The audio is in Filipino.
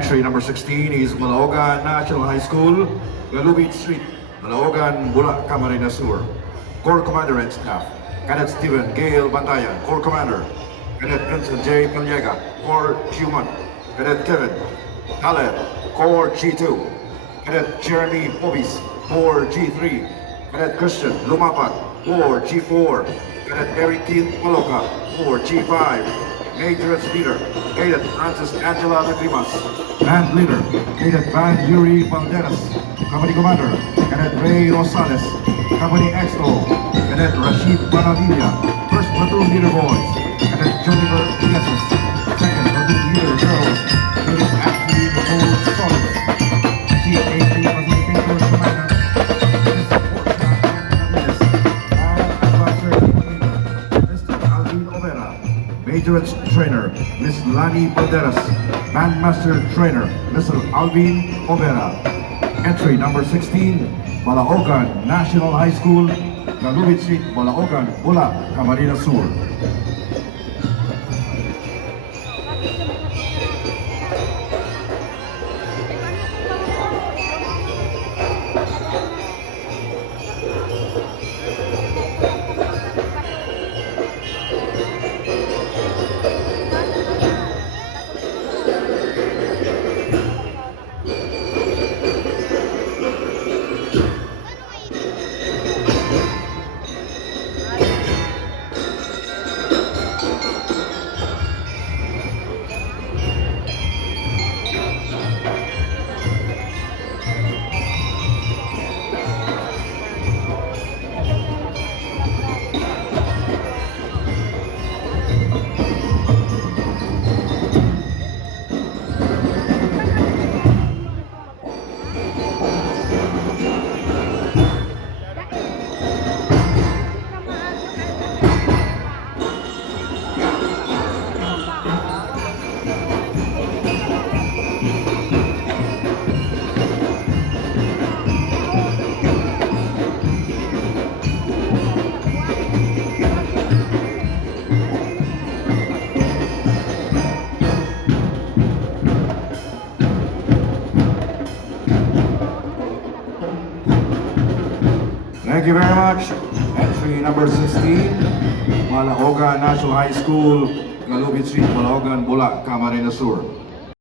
Entry number 16 is Malaogan National High School, Galubit Street, Malaogan, Bula, Camarines Sur. Corps Commander and Staff, Cadet Steven Gale Bantayan, Corps Commander. Cadet Vincent J. Callega, Corps G1. Cadet Kevin Khaled, Corps G2. Cadet Jeremy Pobis, Corps G3. Cadet Christian Lumapat, Corps G4. Cadet Eric Keith Paloka, Corps G5. Major Leader, Cadet Francis Angela Lagrimas. Band Leader, Cadet Van Yuri Valderas. Company Commander, Cadet Ray Rosales. Company XO, Cadet Rashid Banadilla. First Platoon Leader Boys, Cadet Jennifer Yesus. Second Platoon Leader Girls, Cadet Ashley Nicole Solis. CA3 Facilitator Commander, Cadet Support Advisor Mr. Alvin Overa. Major Trainer, Ms. Lani Balderas. Bandmaster Trainer, Mr. Alvin Overa. Entry number 16, Malaogan National High School, Galubit Street, Malaogan, Bula, Camarines Sur. Thank you very much. Entry number 16, Malaogan National High School, Galubit Street, Malaogan, Bula, Camarines Sur.